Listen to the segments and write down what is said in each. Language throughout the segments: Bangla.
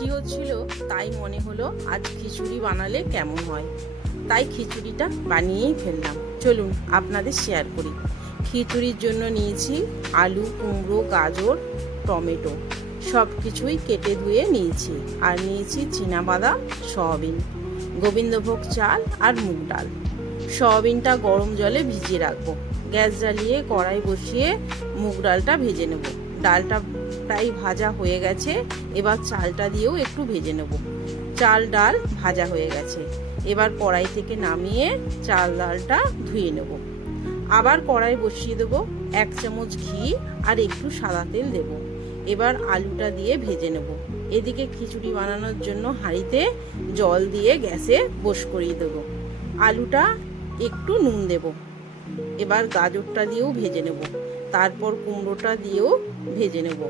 বৃষ্টি হচ্ছিল, তাই মনে হলো আজ খিচুড়ি বানালে কেমন হয়। তাই খিচুড়িটা বানিয়েই ফেললাম। চলুন আপনাদের শেয়ার করি। খিচুড়ির জন্য নিয়েছি আলু, কুমড়ো, গাজর, টমেটো, সব কিছুই কেটে ধুয়ে নিয়েছি। আর নিয়েছি চীনাবাদাম, সয়াবিন, গোবিন্দভোগ চাল আর মুগ ডাল। সয়াবিনটা গরম জলে ভিজিয়ে রাখবো। গ্যাস জ্বালিয়ে কড়াই বসিয়ে মুগ ডালটা ভেজে নেব। ডালটা প্রায় ভাজা হয়ে গেছে, এবার চালটা দিয়েও একটু ভেজে নেব। চাল ডাল ভাজা হয়ে গেছে, এবার কড়াই থেকে নামিয়ে চাল ডালটা ধুয়ে নেব। আবার কড়াই বসিয়ে দেবো, 1 চামচ ঘি আর একটু সাদা তেল দেব। এবার আলুটা দিয়ে ভেজে নেব। এদিকে খিচুড়ি বানানোর জন্য হাঁড়িতে জল দিয়ে গ্যাসে বস করিয়ে দেবো। আলুটা একটু নুন দেব। এবার গাজরটা দিয়েও ভেজে নেব, তারপর কুমড়োটা দিয়েও ভেজে নেব।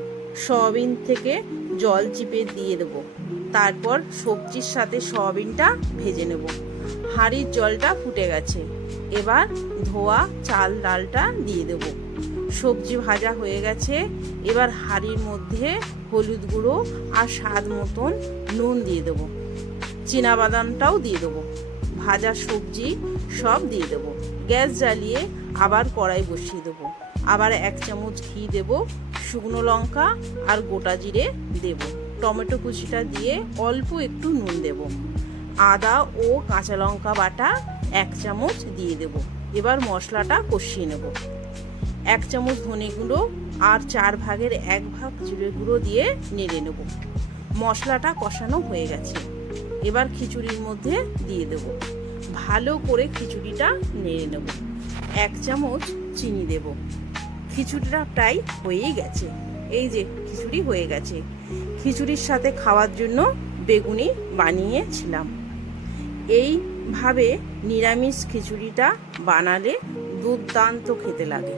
সয়াবিন থেকে জল চিপে দিয়ে দেব, তারপর সবজির সাথে সয়াবিনটা ভেজে নেব। হাঁড়ির জলটা ফুটে গেছে, এবার ধোয়া চাল ডালটা দিয়ে দেব। সবজি ভাজা হয়ে গেছে, এবার হাঁড়ির মধ্যে হলুদ গুঁড়ো আর স্বাদ মতন নুন দিয়ে দেব। চীনাবাদামটাও দিয়ে দেবো, ভাজা সবজি সব দিয়ে দেবো। গ্যাস জ্বালিয়ে আবার কড়াই বসিয়ে দেবো। আবার 1 চামচ ঘি দেব, শুকনো লঙ্কা আর গোটা জিরে দেব। টমেটো কুচিটা দিয়ে অল্প একটু নুন দেব। আদা ও কাঁচা লঙ্কা বাটা 1 চামচ দিয়ে দেব। এবার মশলাটা কষিয়ে নেব। 1 চামচ ধনে গুঁড়ো আর 4 ভাগের 1 ভাগ জিরে গুঁড়ো দিয়ে নেড়ে নেব। মশলাটা কষানো হয়ে গেছে, এবার খিচুড়ির মধ্যে দিয়ে দেব। ভালো করে খিচুড়িটা নেড়ে নেব। 1 চামচ চিনি দেব। খিচুড়িটা প্রায় হয়েই গেছে। এই যে খিচুড়ি হয়ে গেছে। খিচুড়ির সাথে খাওয়ার জন্য বেগুনি বানিয়েছিলাম। এইভাবে নিরামিষ খিচুড়িটা বানালে দুর্দান্ত খেতে লাগে।